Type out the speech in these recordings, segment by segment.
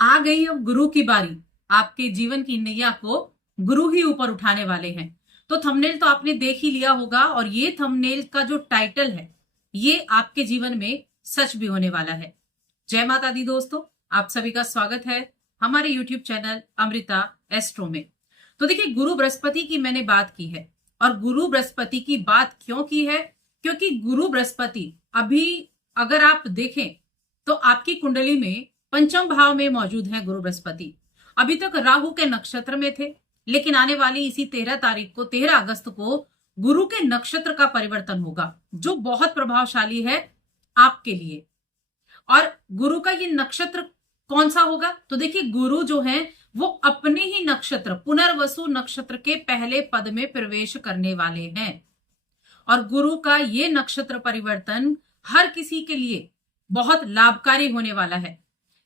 आ गई अब गुरु की बारी। आपके जीवन की नैया को गुरु ही ऊपर उठाने वाले हैं। तो थंबनेल तो आपने देख ही लिया होगा, और ये थंबनेल का जो टाइटल है ये आपके जीवन में सच भी होने वाला है। जय माता दी दोस्तों, आप सभी का स्वागत है हमारे YouTube चैनल अमृता एस्ट्रो में। तो देखिए, गुरु बृहस्पति की मैंने बात की है, और गुरु बृहस्पति की बात क्यों की है? क्योंकि गुरु बृहस्पति अभी अगर आप देखें तो आपकी कुंडली में पंचम भाव में मौजूद है गुरु बृहस्पति। अभी तक राहु के नक्षत्र में थे, लेकिन आने वाली इसी 13 तारीख को, 13 अगस्त को गुरु के नक्षत्र का परिवर्तन होगा, जो बहुत प्रभावशाली है आपके लिए। और गुरु का ये नक्षत्र कौन सा होगा? तो देखिए, गुरु जो है वो अपने ही नक्षत्र पुनर्वसु नक्षत्र के पहले पद में प्रवेश करने वाले हैं। और गुरु का ये नक्षत्र परिवर्तन हर किसी के लिए बहुत लाभकारी होने वाला है।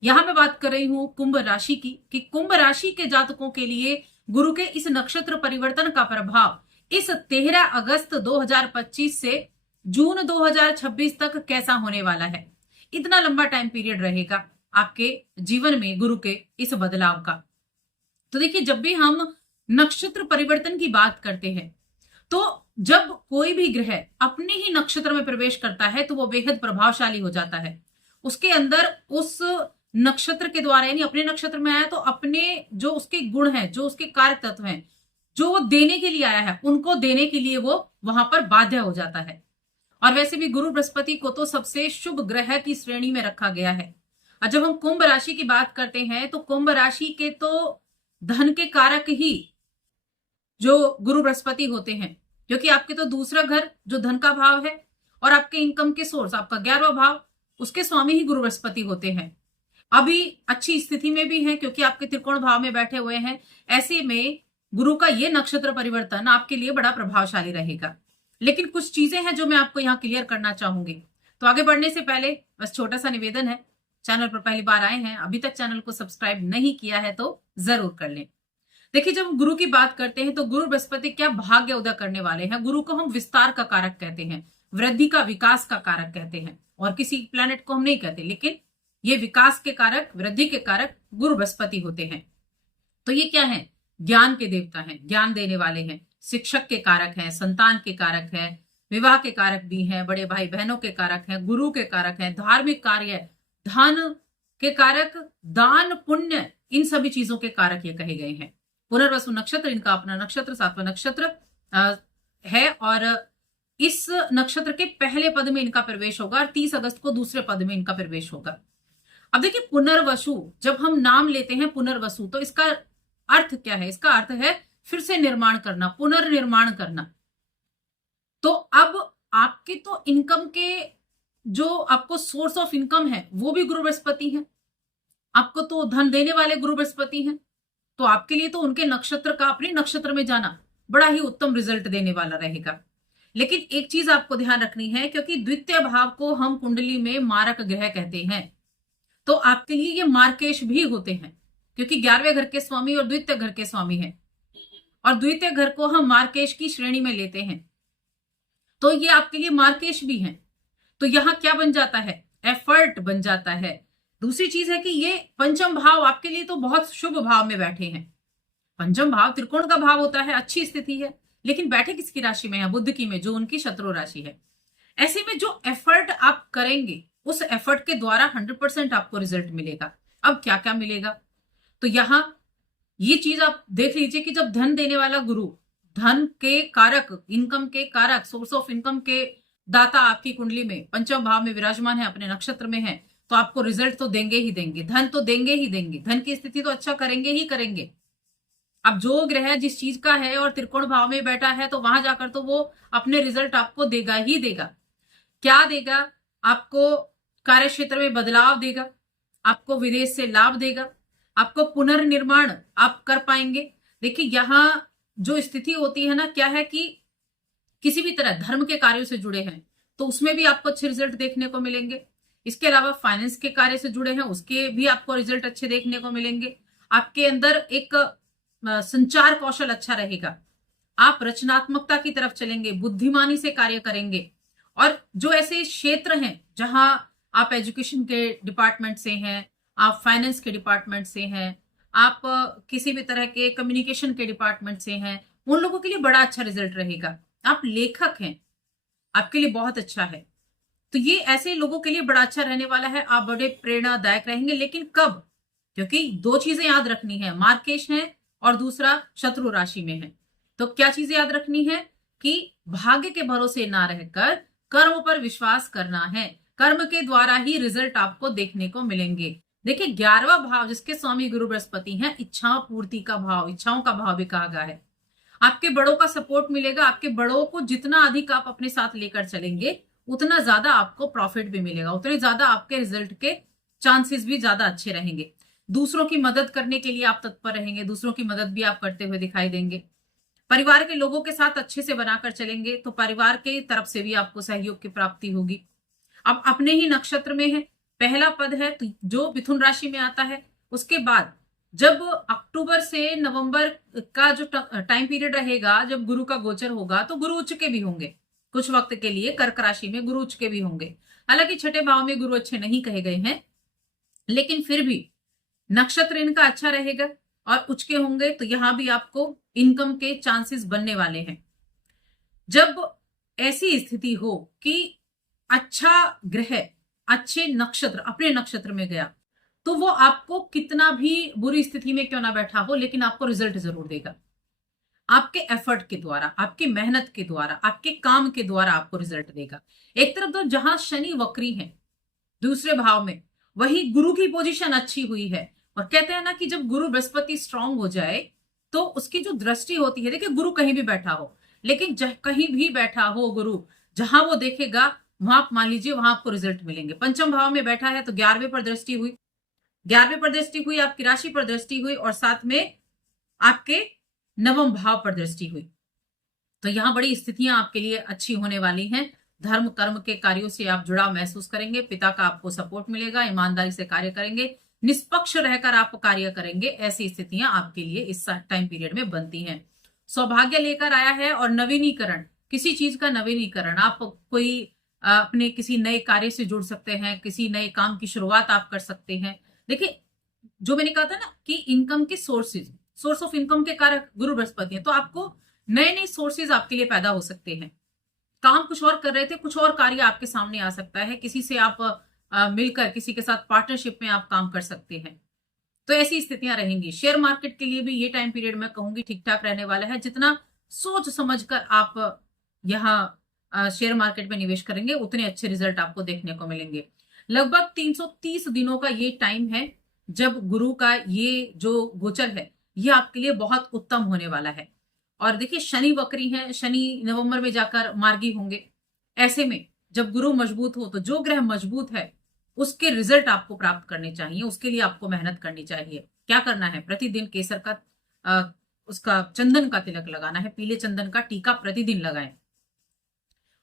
यहां मैं बात कर रही हूं कुंभ राशि की, कि कुंभ राशि के जातकों के लिए गुरु के इस नक्षत्र परिवर्तन का प्रभाव इस 13 अगस्त 2025 से जून 2026 तक कैसा होने वाला है। इतना लंबा टाइम पीरियड रहेगा आपके जीवन में गुरु के इस बदलाव का। तो देखिए, जब भी हम नक्षत्र परिवर्तन की बात करते हैं, तो जब कोई भी ग्रह अपने ही नक्षत्र में प्रवेश करता है तो वो बेहद प्रभावशाली हो जाता है। उसके अंदर उस नक्षत्र के द्वारा, यानी अपने नक्षत्र में आया तो अपने जो उसके गुण हैं, जो उसके कारक तत्व हैं, जो वो देने के लिए आया है, उनको देने के लिए वो वहां पर बाध्य हो जाता है। और वैसे भी गुरु बृहस्पति को तो सबसे शुभ ग्रह की श्रेणी में रखा गया है। और जब हम कुंभ राशि की बात करते हैं तो कुंभ राशि के तो धन के कारक ही जो गुरु बृहस्पति होते हैं, क्योंकि आपके तो दूसरा घर जो धन का भाव है और आपके इनकम के सोर्स आपका 11वां भाव, उसके स्वामी ही गुरु बृहस्पति होते हैं। अभी अच्छी स्थिति में भी हैं क्योंकि आपके त्रिकोण भाव में बैठे हुए हैं। ऐसे में गुरु का ये नक्षत्र परिवर्तन आपके लिए बड़ा प्रभावशाली रहेगा। लेकिन कुछ चीजें हैं जो मैं आपको यहाँ क्लियर करना चाहूंगी। तो आगे बढ़ने से पहले बस छोटा सा निवेदन है, चैनल पर पहली बार आए हैं, अभी तक चैनल को सब्सक्राइब नहीं किया है तो जरूर कर लें। देखिए, जब हम गुरु की बात करते हैं तो गुरु बृहस्पति क्या भाग्य उदय करने वाले हैं। गुरु को हम विस्तार का कारक कहते हैं, वृद्धि का, विकास का कारक कहते हैं, और किसी प्लैनेट को हम नहीं कहते, लेकिन ये विकास के कारक, वृद्धि के कारक गुरु बृहस्पति होते हैं। तो ये क्या है? ज्ञान के देवता हैं, ज्ञान देने वाले हैं, शिक्षक के कारक हैं, संतान के कारक हैं, विवाह के कारक भी हैं, बड़े भाई बहनों के कारक हैं, गुरु के कारक हैं, धार्मिक कार्य, धन के कारक, दान पुण्य, इन सभी चीजों के कारक ये कहे गए हैं। पुनर्वसु नक्षत्र इनका अपना नक्षत्र, 7वां नक्षत्र है, और इस नक्षत्र के पहले पद में इनका प्रवेश होगा और 30 अगस्त को दूसरे पद में इनका प्रवेश होगा। अब देखिए, पुनर्वसु जब हम नाम लेते हैं पुनर्वसु, तो इसका अर्थ क्या है? इसका अर्थ है फिर से निर्माण करना, पुनर्निर्माण करना। तो अब आपके तो इनकम के जो आपको सोर्स ऑफ इनकम है वो भी गुरु बृहस्पति है, आपको तो धन देने वाले गुरु बृहस्पति हैं। तो आपके लिए तो उनके नक्षत्र का, अपने नक्षत्र में जाना बड़ा ही उत्तम रिजल्ट देने वाला रहेगा। लेकिन एक चीज आपको ध्यान रखनी है, क्योंकि द्वितीय भाव को हम कुंडली में मारक ग्रह कहते हैं, तो आपके लिए ये मार्केश भी होते हैं, क्योंकि 11वें घर के स्वामी और द्वितीय घर के स्वामी हैं, और द्वितीय घर को हम मार्केश की श्रेणी में लेते हैं, तो ये आपके लिए मार्केश भी हैं। तो यहां क्या बन जाता है? एफर्ट बन जाता है। दूसरी चीज है कि ये पंचम भाव आपके लिए तो बहुत शुभ भाव में बैठे हैं। पंचम भाव त्रिकोण का भाव होता है, अच्छी स्थिति है, लेकिन बैठे किसकी राशि में है? बुध की में, जो उनकी शत्रु राशि है। ऐसे में जो एफर्ट आप करेंगे उस एफर्ट के द्वारा 100% आपको रिजल्ट मिलेगा। अब क्या क्या मिलेगा? तो यहां ये चीज आप देख लीजिए कि जब धन देने वाला गुरु, धन के कारक, इनकम के कारक, सोर्स ऑफ इनकम के दाता आपकी कुंडली में पंचम भाव में विराजमान है, अपने नक्षत्र में है, तो आपको रिजल्ट तो देंगे ही देंगे, धन तो देंगे ही देंगे, धन की स्थिति तो अच्छा करेंगे ही करेंगे। अब जो ग्रह जिस चीज का है और त्रिकोण भाव में बैठा है, तो वहां जाकर तो वो अपने रिजल्ट आपको देगा ही देगा। क्या देगा? आपको कार्य क्षेत्र में बदलाव देगा, आपको विदेश से लाभ देगा, आपको पुनर्निर्माण आप कर पाएंगे। देखिए, यहां जो स्थिति होती है ना, क्या है कि किसी भी तरह धर्म के कार्यों से जुड़े हैं तो उसमें भी आपको अच्छे रिजल्ट देखने को मिलेंगे। इसके अलावा फाइनेंस के कार्य से जुड़े हैं, उसके भी आपको रिजल्ट अच्छे देखने को मिलेंगे। आपके अंदर एक संचार कौशल अच्छा रहेगा, आप रचनात्मकता की तरफ चलेंगे, बुद्धिमानी से कार्य करेंगे। और जो ऐसे क्षेत्र हैं जहां आप एजुकेशन के डिपार्टमेंट से हैं, आप फाइनेंस के डिपार्टमेंट से हैं, आप किसी भी तरह के कम्युनिकेशन के डिपार्टमेंट से हैं, उन लोगों के लिए बड़ा अच्छा रिजल्ट रहेगा। आप लेखक हैं, आपके लिए बहुत अच्छा है। तो ये ऐसे लोगों के लिए बड़ा अच्छा रहने वाला है। आप बड़े प्रेरणादायक रहेंगे, लेकिन कब? क्योंकि दो चीजें याद रखनी है, मार्केश है और दूसरा शत्रु राशि में है। तो क्या चीजें याद रखनी है कि भाग्य के भरोसे ना रहकर कर्म पर विश्वास करना है। कर्म के द्वारा ही रिजल्ट आपको देखने को मिलेंगे। देखिए 11वां भाव जिसके स्वामी गुरु बृहस्पति हैं, इच्छा पूर्ति का भाव, इच्छाओं का भाव भी कहा गया है। आपके बड़ों का सपोर्ट मिलेगा। आपके बड़ों को जितना अधिक आप अपने साथ लेकर चलेंगे उतना ज्यादा आपको प्रॉफिट भी मिलेगा, उतने ज्यादा आपके रिजल्ट के चांसेस भी ज्यादा अच्छे रहेंगे। दूसरों की मदद करने के लिए आप तत्पर रहेंगे, दूसरों की मदद भी आप करते हुए दिखाई देंगे। परिवार के लोगों के साथ अच्छे से बनाकर चलेंगे तो परिवार के तरफ से भी आपको सहयोग की प्राप्ति होगी। अब अपने ही नक्षत्र में है, पहला पद है तो जो मिथुन राशि में आता है। उसके बाद जब अक्टूबर से नवंबर का जो टाइम पीरियड रहेगा, जब गुरु का गोचर होगा तो गुरु उच्च के भी होंगे कुछ वक्त के लिए। कर्क राशि में गुरु उच्च के भी होंगे। हालांकि छठे भाव में गुरु अच्छे नहीं कहे गए हैं, लेकिन फिर भी नक्षत्र इनका अच्छा रहेगा और उच्च के होंगे तो यहां भी आपको इनकम के चांसेस बनने वाले हैं। जब ऐसी स्थिति हो कि अच्छा ग्रह अच्छे नक्षत्र अपने नक्षत्र में गया तो वो आपको कितना भी बुरी स्थिति में क्यों ना बैठा हो, लेकिन आपको रिजल्ट जरूर देगा। आपके एफर्ट के द्वारा, आपकी मेहनत के द्वारा, आपके काम के द्वारा आपको रिजल्ट देगा। एक तरफ तो जहां शनि वक्री है दूसरे भाव में, वही गुरु की पोजीशन अच्छी हुई है। और कहते हैं ना कि जब गुरु बृहस्पति स्ट्रांग हो जाए तो उसकी जो दृष्टि होती है, देखिए गुरु कहीं भी बैठा हो, लेकिन कहीं भी बैठा हो गुरु, जहां वो देखेगा वहां आप मान लीजिए वहां आपको रिजल्ट मिलेंगे। पंचम भाव में बैठा है तो 11वें पर दृष्टि हुई, 11वें पर दृष्टि हुई, आपकी राशि पर दृष्टि हुई और साथ में आपके नवम भाव पर दृष्टि हुई। तो यहां बड़ी स्थितियां आपके लिए अच्छी होने वाली हैं। धर्म कर्म के कार्यों से आप जुड़ाव महसूस करेंगे, पिता का आपको सपोर्ट मिलेगा, ईमानदारी से कार्य करेंगे, निष्पक्ष रहकर आप कार्य करेंगे। ऐसी स्थितियां आपके लिए इस टाइम पीरियड में बनती हैं। सौभाग्य लेकर आया है और नवीनीकरण, किसी चीज का नवीनीकरण, आप कोई अपने किसी नए कार्य से जुड़ सकते हैं, किसी नए काम की शुरुआत आप कर सकते हैं। देखिए जो मैंने कहा था ना कि इनकम के सोर्स ऑफ इनकम के कारक गुरु बृहस्पति है, तो आपको नए नए सोर्सेज आपके लिए पैदा हो सकते हैं। काम कुछ और कर रहे थे, कुछ और कार्य आपके सामने आ सकता है, किसी से आप मिलकर किसी के साथ पार्टनरशिप में आप काम कर सकते हैं। तो ऐसी स्थितियां रहेंगी। शेयर मार्केट के लिए भी ये टाइम पीरियड मैं कहूंगी ठीक ठाक रहने वाला है। जितना सोच समझकर आप यहाँ शेयर मार्केट में निवेश करेंगे उतने अच्छे रिजल्ट आपको देखने को मिलेंगे। लगभग 330 दिनों का ये टाइम है जब गुरु का ये जो गोचर है ये आपके लिए बहुत उत्तम होने वाला है। और देखिए शनि वक्री है, शनि नवंबर में जाकर मार्गी होंगे। ऐसे में जब गुरु मजबूत हो तो जो ग्रह मजबूत है उसके रिजल्ट आपको प्राप्त करने चाहिए, उसके लिए आपको मेहनत करनी चाहिए। क्या करना है? प्रतिदिन केसर का उसका चंदन का तिलक लगाना है, पीले चंदन का टीका प्रतिदिन लगाएं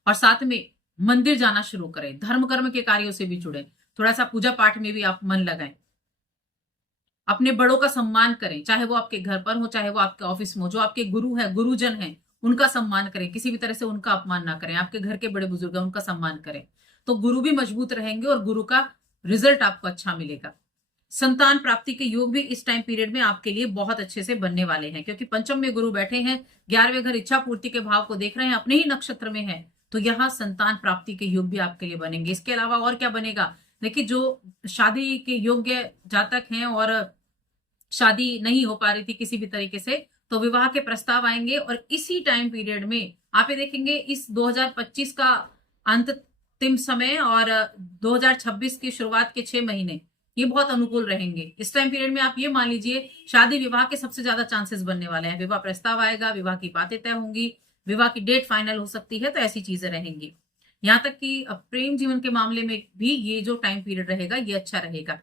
और साथ में मंदिर जाना शुरू करें, धर्म कर्म के कार्यों से भी जुड़े, थोड़ा सा पूजा पाठ में भी आप मन लगाएं। अपने बड़ों का सम्मान करें, चाहे वो आपके घर पर हो चाहे वो आपके ऑफिस में हो। जो आपके गुरु है, गुरुजन है, उनका सम्मान करें, किसी भी तरह से उनका अपमान ना करें। आपके घर के बड़े बुजुर्ग हैं उनका सम्मान करें, तो गुरु भी मजबूत रहेंगे और गुरु का रिजल्ट आपको अच्छा मिलेगा। संतान प्राप्ति के योग भी इस टाइम पीरियड में आपके लिए बहुत अच्छे से बनने वाले हैं, क्योंकि पंचम में गुरु बैठे हैं, 11वें घर इच्छा पूर्ति के भाव को देख रहे हैं, अपने ही नक्षत्र में है, तो यहाँ संतान प्राप्ति के योग भी आपके लिए बनेंगे। इसके अलावा और क्या बनेगा? देखिए जो शादी के योग्य जातक हैं और शादी नहीं हो पा रही थी किसी भी तरीके से, तो विवाह के प्रस्ताव आएंगे। और इसी टाइम पीरियड में आप ये देखेंगे इस 2025 का अंतिम समय और 2026 की शुरुआत के 6 महीने ये बहुत अनुकूल रहेंगे। इस टाइम पीरियड में आप ये मान लीजिए शादी विवाह के सबसे ज्यादा चांसेस बनने वाले हैं। विवाह प्रस्ताव आएगा, विवाह की बातें तय होंगी, विवाह की डेट फाइनल हो सकती है, तो ऐसी चीजें रहेंगी। यहाँ तक कि प्रेम जीवन के मामले में भी ये जो टाइम पीरियड रहेगा ये अच्छा रहेगा।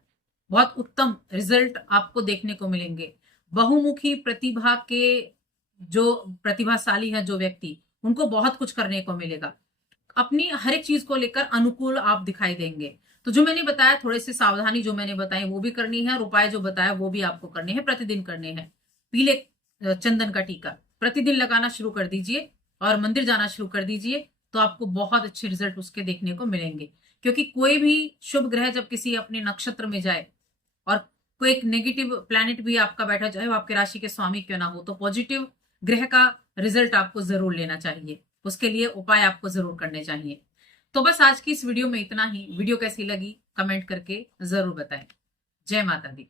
बहुत उत्तम रिजल्ट आपको देखने को मिलेंगे। बहुमुखी प्रतिभा के जो प्रतिभाशाली है जो व्यक्ति, उनको बहुत कुछ करने को मिलेगा। अपनी हर एक चीज को लेकर अनुकूल आप दिखाई देंगे। तो जो मैंने बताया, थोड़े से सावधानी जो मैंने बताई वो भी करनी है और उपाय जो बताया वो भी आपको करने हैं, प्रतिदिन करने हैं। पीले चंदन का टीका प्रतिदिन लगाना शुरू कर दीजिए और मंदिर जाना शुरू कर दीजिए, तो आपको बहुत अच्छे रिजल्ट उसके देखने को मिलेंगे। क्योंकि कोई भी शुभ ग्रह जब किसी अपने नक्षत्र में जाए और कोई एक नेगेटिव प्लैनेट भी आपका बैठा चाहे वो आपके राशि के स्वामी क्यों ना हो, तो पॉजिटिव ग्रह का रिजल्ट आपको जरूर लेना चाहिए, उसके लिए उपाय आपको जरूर करने चाहिए। तो बस आज की इस वीडियो में इतना ही। वीडियो कैसी लगी कमेंट करके जरूर बताएं। जय माता दी।